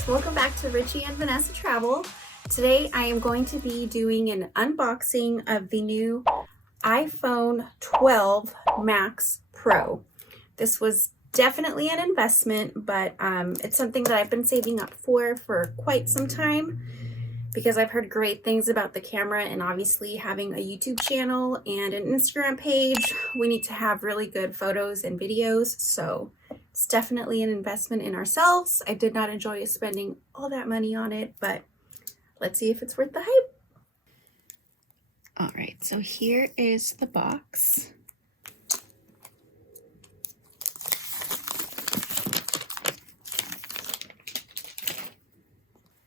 guys, welcome back to Richie and Vanessa Travel. Today I am going to be doing an unboxing of the new iPhone 12 Max Pro. This was definitely an investment, but it's something that I've been saving up for quite some time because I've heard great things about the camera, and obviously having a YouTube channel and an Instagram page, we need to have really good photos and videos, so it's definitely an investment in ourselves. I did not enjoy spending all that money on it, but let's see if it's worth the hype. All right, so here is the box.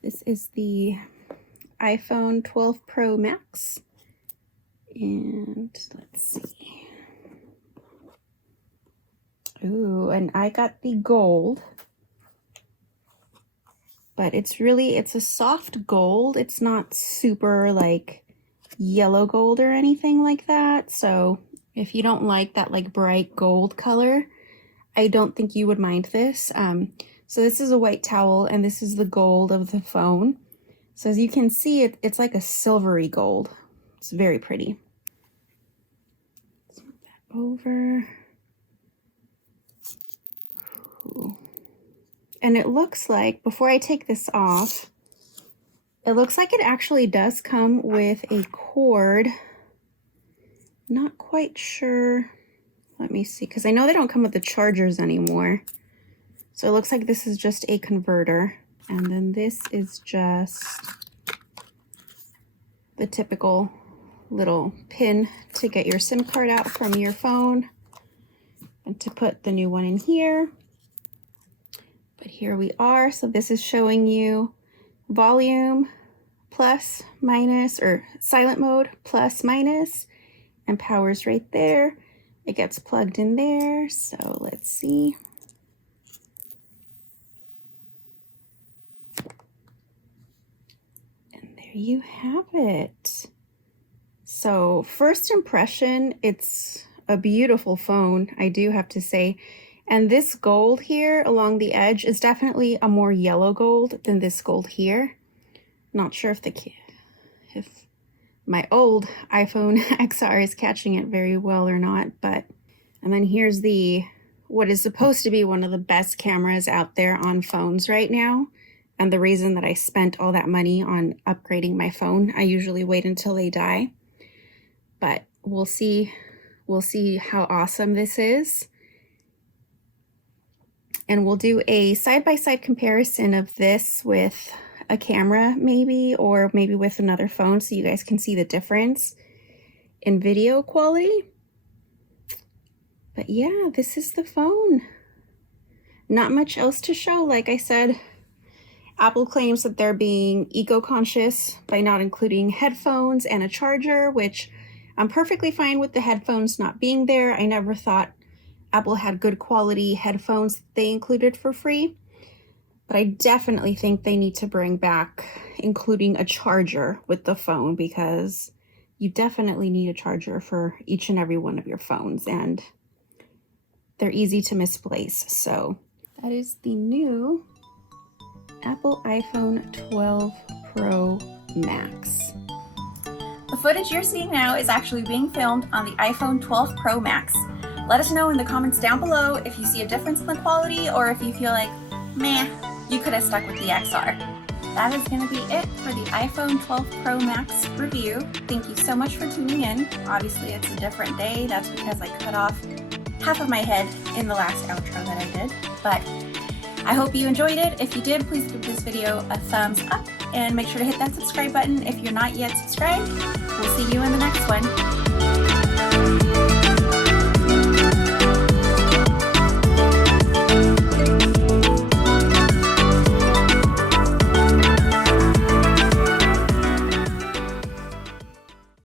This is the iPhone 12 Pro Max, and let's see. Ooh, and I got the gold, but it's a soft gold. It's not super like yellow gold or anything like that. So if you don't like that like bright gold color, I don't think you would mind this. So this is a white towel, and this is the gold of the phone. So as you can see, it's like a silvery gold. It's very pretty. Let's move that over. Ooh. And it looks like, before I take this off, it looks like it actually does come with a cord. Not quite sure. Let me see, because I know they don't come with the chargers anymore. So it looks like this is just a converter. And then this is just the typical little pin to get your SIM card out from your phone and to put the new one in here. But here we are. So this is showing you volume plus minus, or silent mode plus minus, and power's right there. It gets plugged in there. So let's see. And there you have it. So first impression, it's a beautiful phone, I do have to say. And this gold here along the edge is definitely a more yellow gold than this gold here. Not sure if my old iPhone XR is catching it very well or not, but, and then here's what is supposed to be one of the best cameras out there on phones right now. And the reason that I spent all that money on upgrading my phone. I usually wait until they die, but we'll see how awesome this is. And we'll do a side-by-side comparison of this with a camera maybe, or maybe with another phone, so you guys can see the difference in video quality. But yeah, this is the phone. Not much else to show. Like I said, Apple claims that they're being eco-conscious by not including headphones and a charger, which I'm perfectly fine with the headphones not being there. I never thought Apple had good quality headphones that they included for free, but I definitely think they need to bring back including a charger with the phone, because you definitely need a charger for each and every one of your phones, and they're easy to misplace. So that is the new Apple iPhone 12 Pro Max. The footage you're seeing now is actually being filmed on the iPhone 12 Pro Max. Let us know in the comments down below if you see a difference in the quality, or if you feel like, meh, you could have stuck with the XR. That is going to be it for the iPhone 12 Pro Max review. Thank you so much for tuning in. Obviously it's a different day. That's because I cut off half of my head in the last outro that I did. But I hope you enjoyed it. If you did, please give this video a thumbs up and make sure to hit that subscribe button if you're not yet subscribed. We'll see you in the next one.